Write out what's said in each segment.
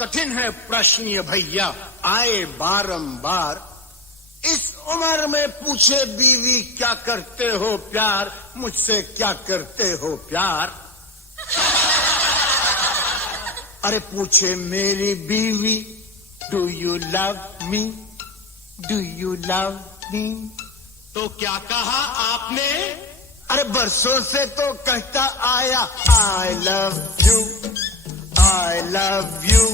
कठिन है प्रश्न ये भैया, आए बारंबार। इस उम्र में पूछे बीवी क्या करते हो प्यार, मुझसे क्या करते हो प्यार। अरे पूछे मेरी बीवी, do you love me, do you love मी। तो क्या कहा आपने? अरे बरसों से तो कहता आया I love you, I love you.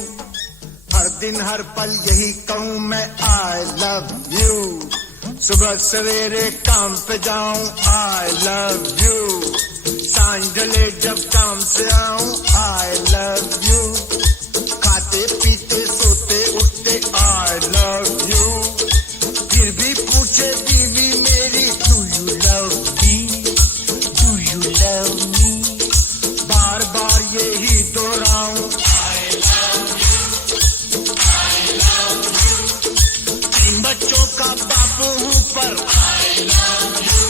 हर दिन हर पल यही कहूँ मैं आई लव यू। सुबह सवेरे काम पे जाऊं आई लव यू, सांझ ढले जब काम से आऊं आई लव यू। खाते पीते सोते उठते आई लव यू। फिर भी पूछे बीवी मेरी do you love me, do you love me. बार बार यही दोहराऊं I love you, I love you. तीन बच्चों का बाप हूँ पर आई लव यू,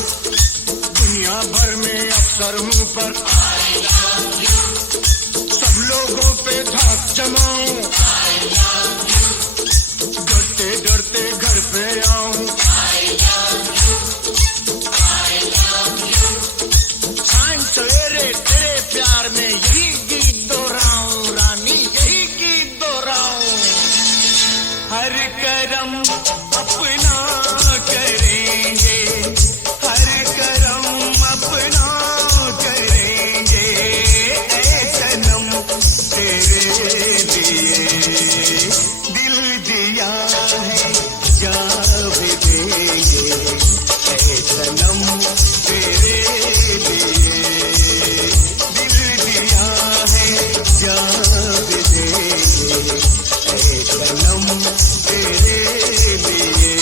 दुनिया भर में अफसर हूँ पर आई लव यू। सब लोगों पे धाक जमाऊं आई लव यू, डरते डरते घर पे आऊं आई love you, I love you. सांझ सवेरे तेरे प्यार में यही गीत दोहराऊं रानी, यही गीत दोहराऊं। हर करम अपना करेंगे, हर करम अपना करेंगे, ऐ सनम तेरे लिए दिल दिया है जान भी देंगे, ऐ सनम तेरे लिए दिल दिया है जान भी देंगे, ऐ सनम तेरे लिए।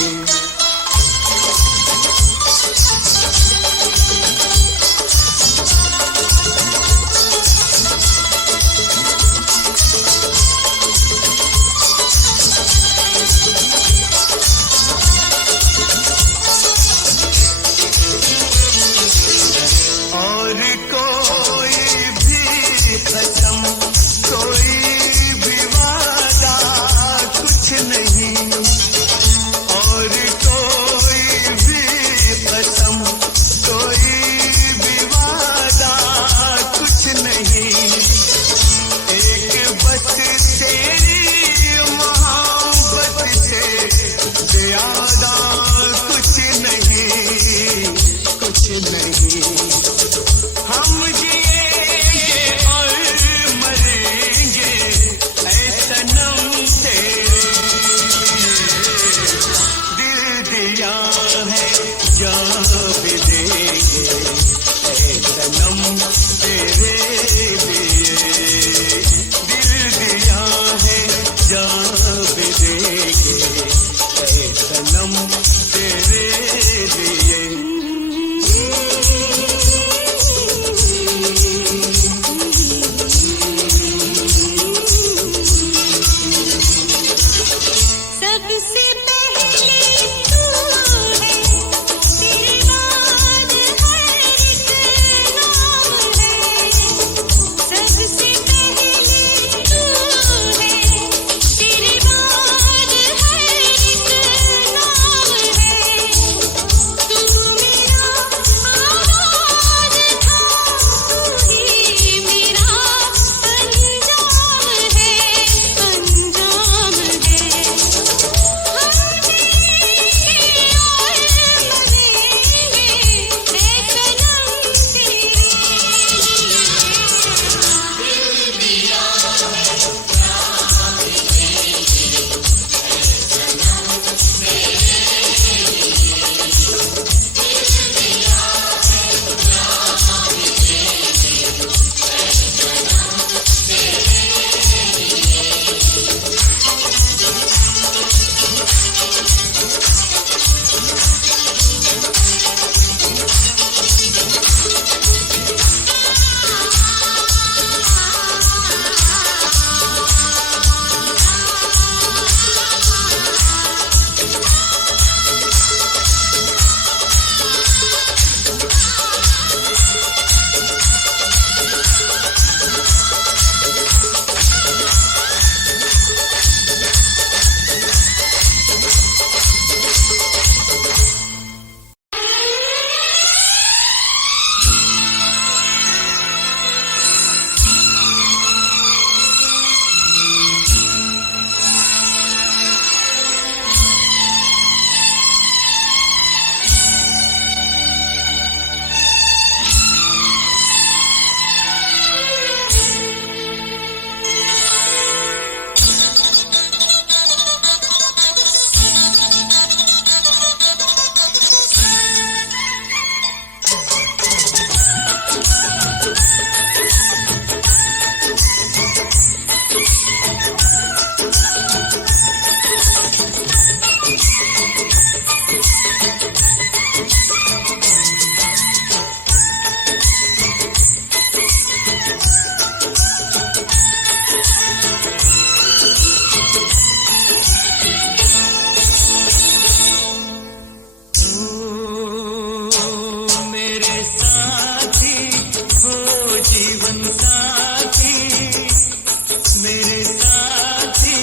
साथी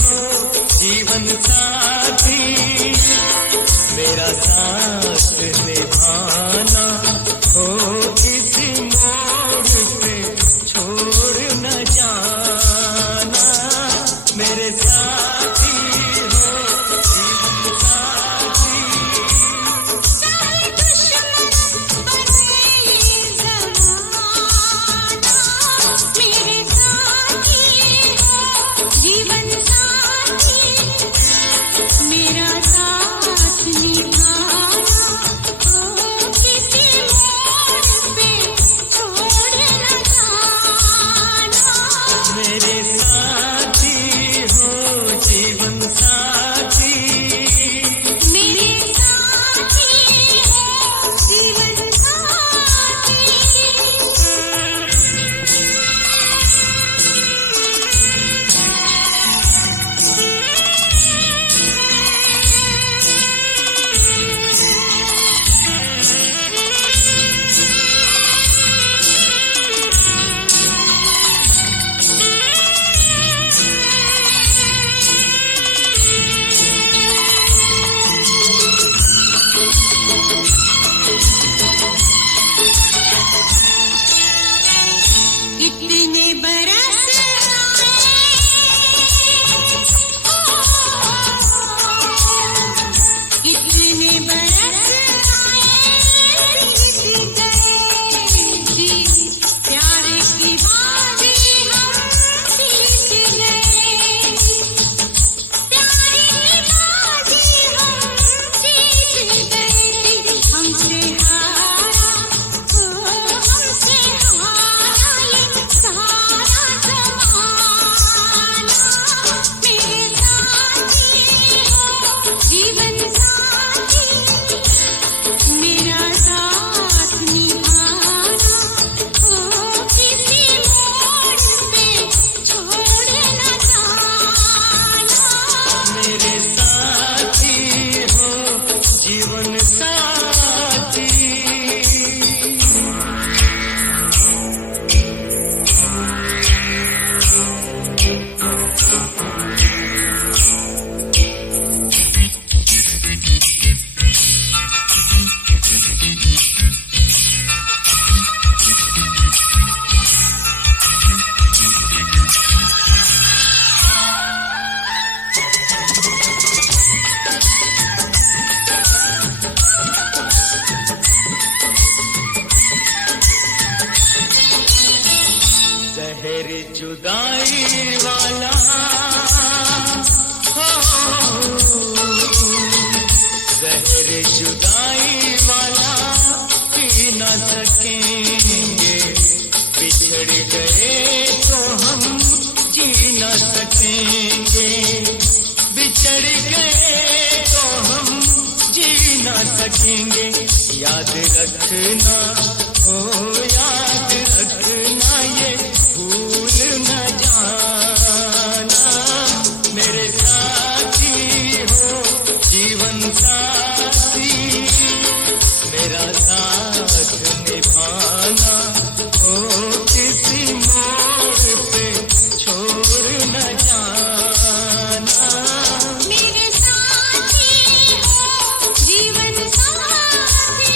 हो जीवन साथी, मेरा साथ निभाना हो किसी मोड़ पे छोड़ न जाना, मेरे साथी हो जीवन साथी। चाहे दुश्मन बने ज़माना, मेरे साथी हो जीवन साथी, मेरा साथ निभाना हो किसी मोड़ पे छोड़ न जाना, मेरे साथी हो जीवन साथी, मेरे साथी हो जीवन साथी। कितने बरस आए, कितने बरस आए बीत गए जी, प्यार की बाजी हम जीत गए, प्यार की बाजी हम जीत गए, हमसे हारा हो हमसे हारा ये सारा ज़माना, मेरे साथी हो जीवन साथी, मेरा साथ निभाना हो किसी मोड़ पे छोड़ न जाना, मेरे साथी हो जीवन साथी। जहर जुदाई वाला हो, जहर जुदाई वाला पी न सकेंगे, बिछड़ गए तो हम जी न सकेंगे, बिछड़ गए तो हम जी न सकेंगे, याद रखना ओ याद रखना ये भूल न जाना, मेरे साथी हो जीवन साथी, मेरा साथ निभाना हो किसी मोड़ पे छोड़ न जाना, मेरे साथी हो जीवन साथी।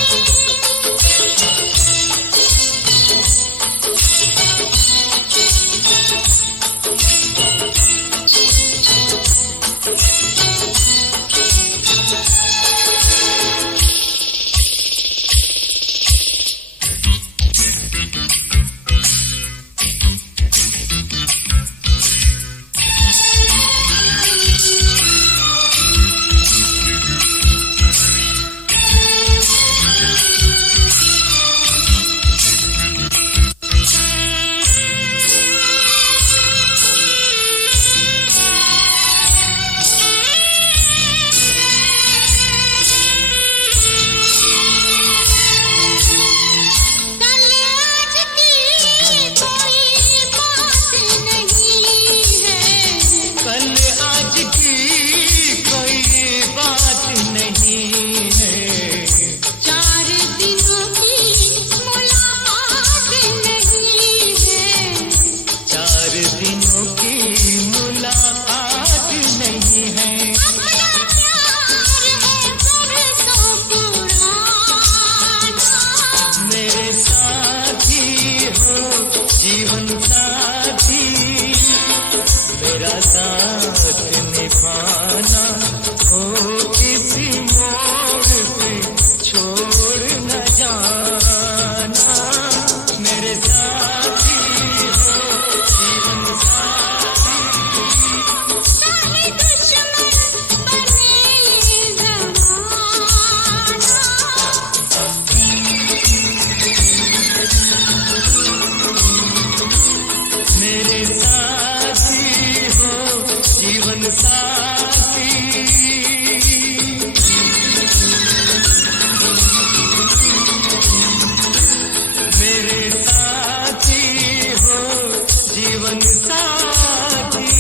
साथ निभाना हो किसी मोड़ पे छोड़ न जाना मेरे साथी हो जीवन साथी चाहे दुश्मन बने ज़माना मेरे साथी हो जीवन साथी मेरे साथी हो जीवन साथी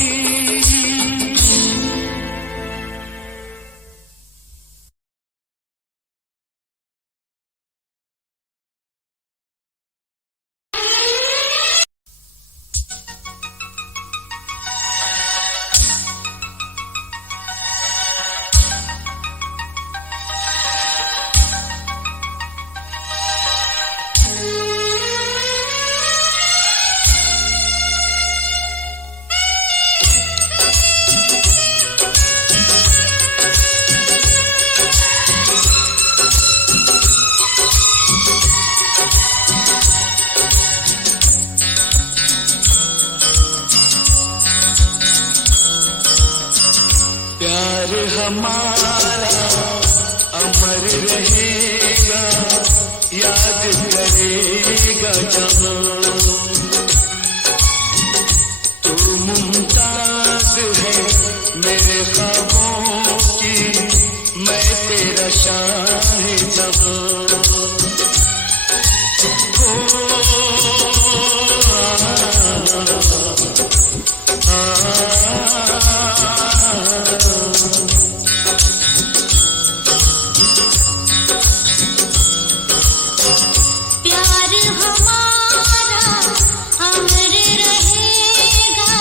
प्यार हमारा अमर रहेगा याद करेगा जहां तू मुमताज है मेरे ख्वाबों की मैं तेरा शाहिद प्यार हमारा अमर रहेगा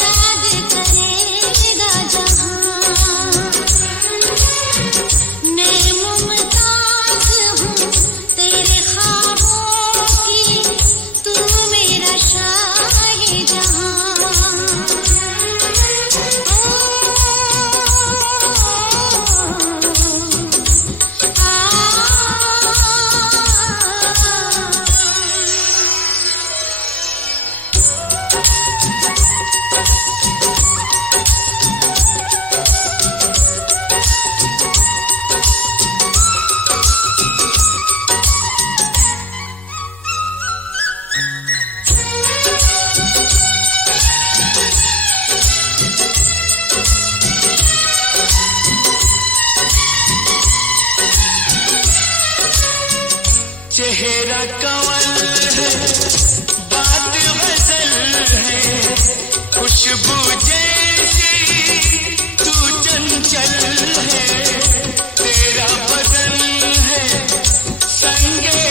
याद करेगा जहां मैं मुमताज हूँ तेरे ख्वाबों की तू मेरा शाहिजहां चेहरा कंवल है बात गजल है खुशबू जैसी तू चंचल है तेरा बदन है संगे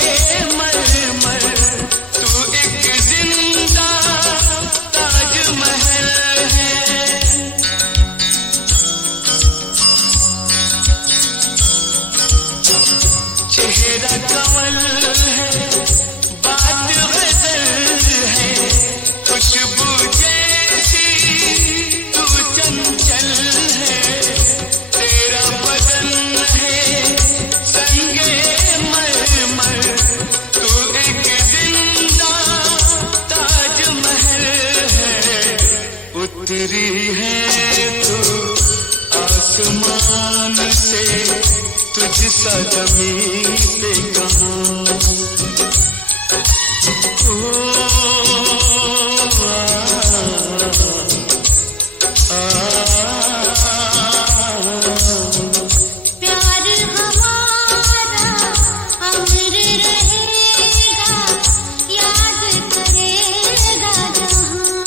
मरमर तू एक जिंदा ताजमहल है चेहरा कंवल है बात गजल है खुशबू जैसी तू चंचल है तेरा बदन है संगे मरमर तू एक जिंदा ताजमहल है उतरी है तू आसमान से तुझसा जमीन पे कहाँ प्यार हमारा अमर रहेगा याद करेगा जहां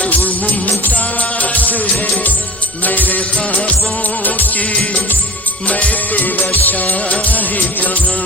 तू मुमताज है मेरे ख्वाबों की मैं तेरा शाहिजहां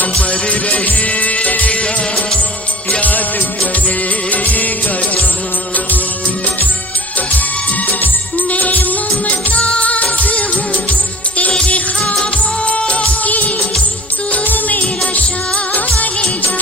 अमर रहेगा, याद करेगा जहां। मैं मुमताज हूँ तेरे ख्वाबों की, तू मेरा शाहिजहां।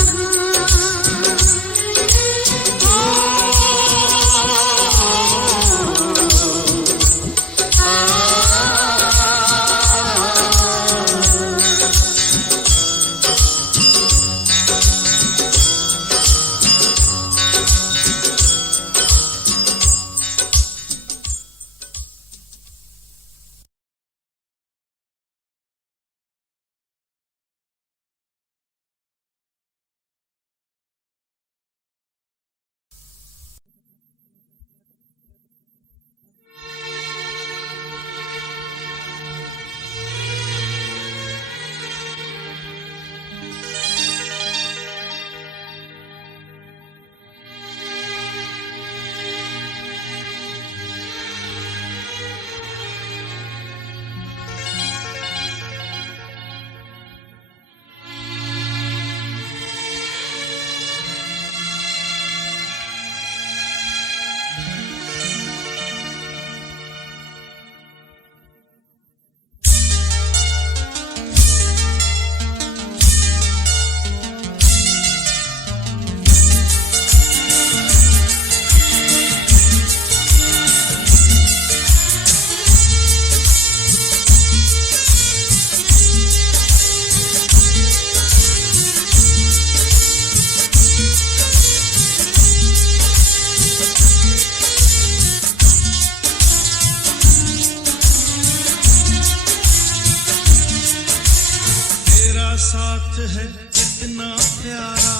साथ है इतना प्यारा,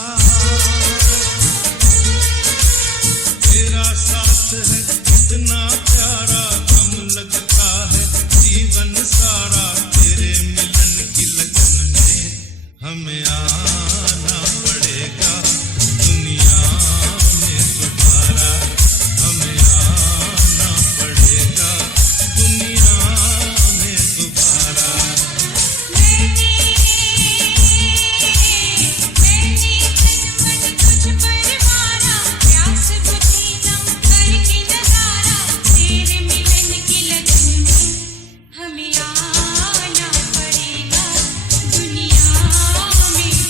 तेरा साथ है इतना प्यारा, गम लगता है जीवन सारा, तेरे मिलन की लगन में हमें आना पड़ेगा, दुनिया में दोबारा हमें आना पड़ेगा, दुनिया में दोबारा। हमें आना पड़ेगा, दुनिया में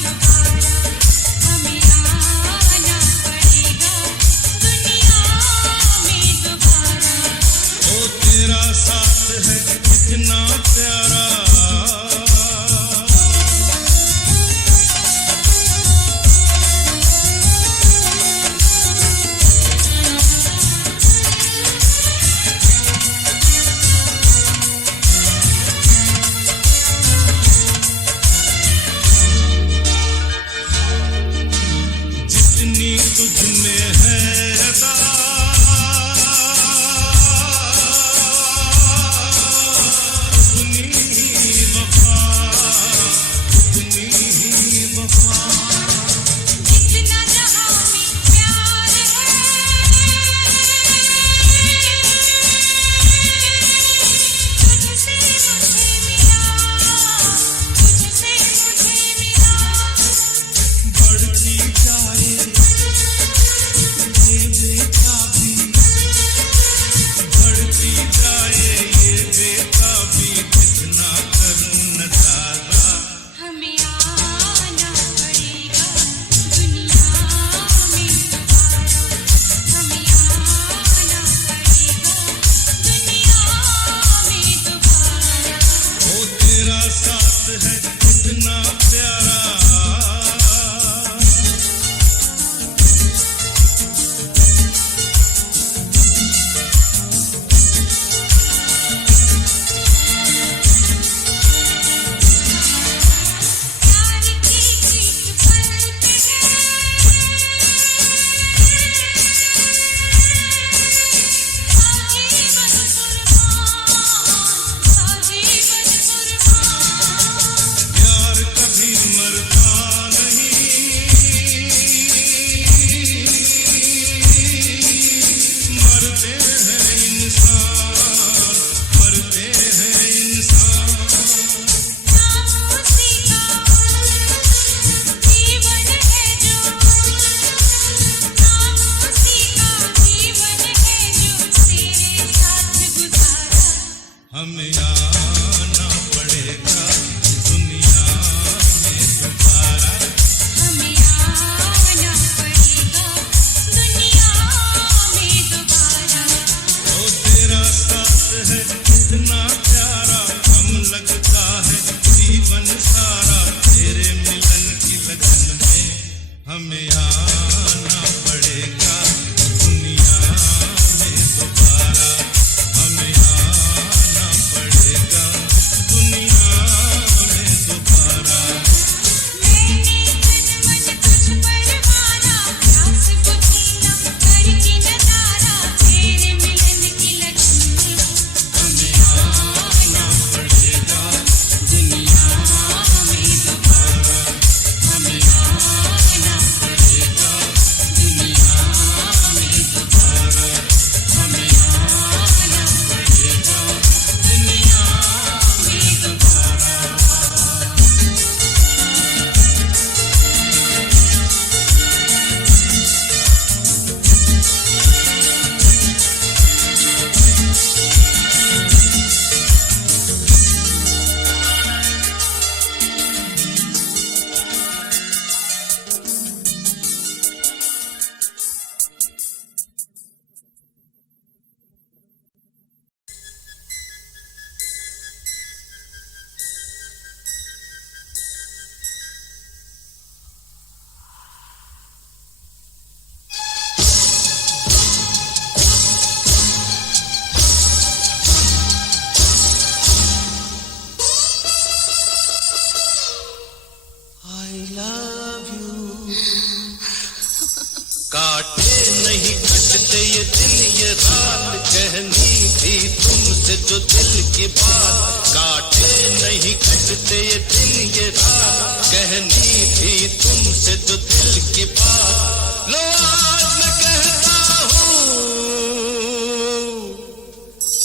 काटे नहीं कटते ये दिन ये रात, कहनी थी तुमसे जो दिल की बात। काटे नहीं कटते ये दिन ये रात, कहनी थी तुमसे जो दिल की बात। लो आज मैं कहता हूँ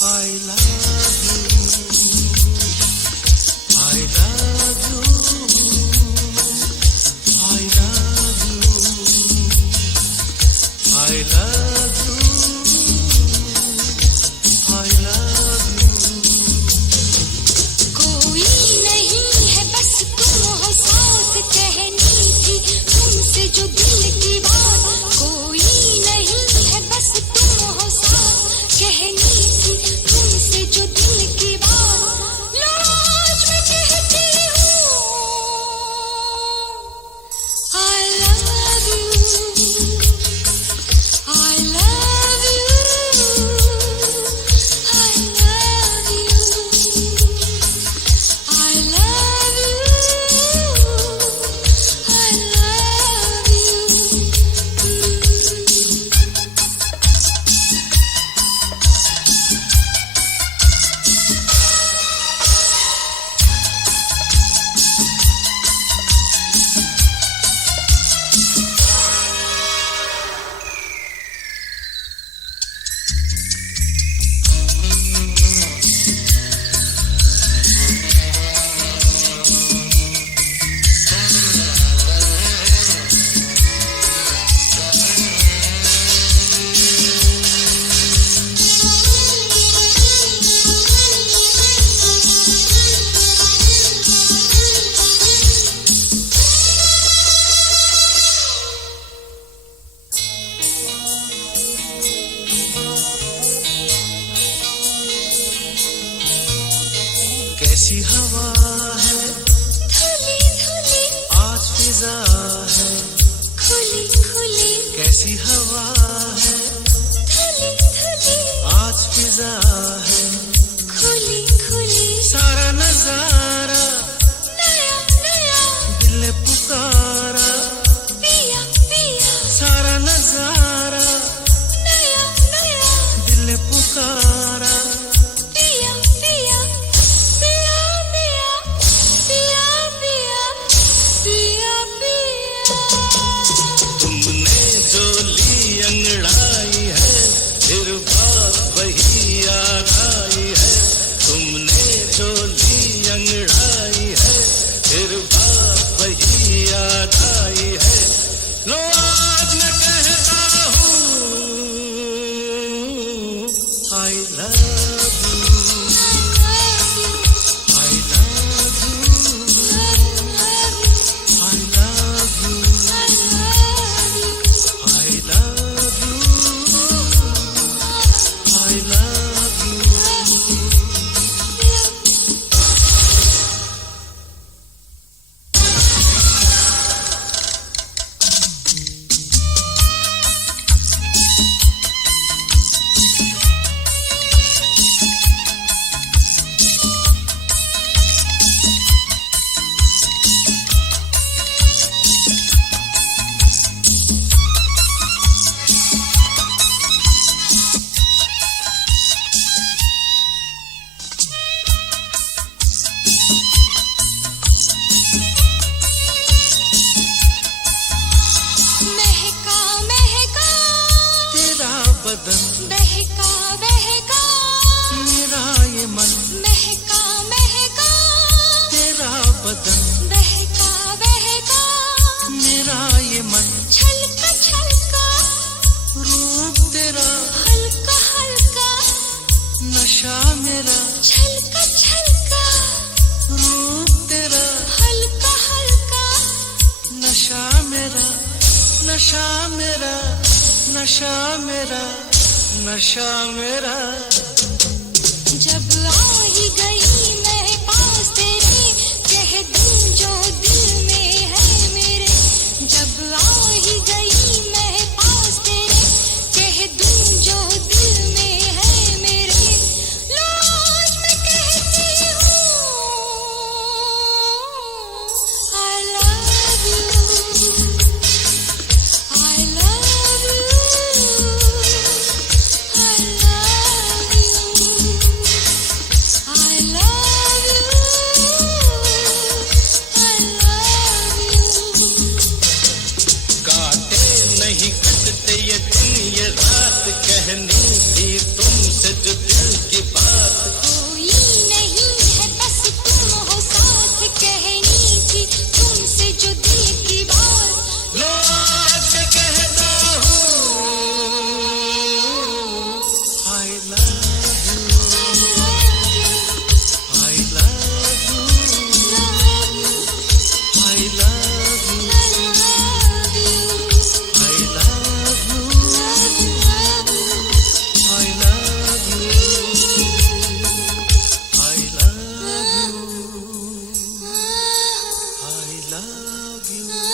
I love you, I love you, I love you, I love you, I love you। कोई नहीं है बस तुम हो साथ, कहनी थी तुमसे जो दिल की बात। कोई नहीं है बस तुम हो साथ, कहनी थी तुमसे जो दिल की बात। लो आज मैं कहती हूँ I love you, I love you, I love you, I love you, I love you। कैसी हवा है धुली धुली आज फिजा है, खुली खुली कैसी हवा है धुली धुली आज फिजा है। खुली खुली सारा नजारा नया नया दिल ने पुकारा, पिया पिया सारा नजारा नया नया दिल ने पुकारा। पिया पिया पिया पिया पिया पिया पिया पिया। तुमने जो ली अंगड़ाई है, फिर बात वही याद आई है। तुमने जो ली अंगड़ाई है, फिर बात वही याद आई है। लो आज मैं कहता हूँ I love you, I love you, I love you, I love you, I love you। महका महका तेरा बदन बहका बहका मेरा ये मन, महका महका तेरा बदन बहका बहका मेरा ये मन। छलका छलका रूप तेरा हल्का हल्का नशा मेरा, छलका छलका रूप तेरा हल्का हल्का नशा मेरा, नशा मेरा, नशा मेरा, नशा मेरा। जब आ ही गई मैं पास तेरे, कह दूं जो दिल में है मेरे। जब आ ही गई मैं पास तेरे, कह दूं जो दिल में है मेरे। लो आज मैं कहती हूँ I love love you.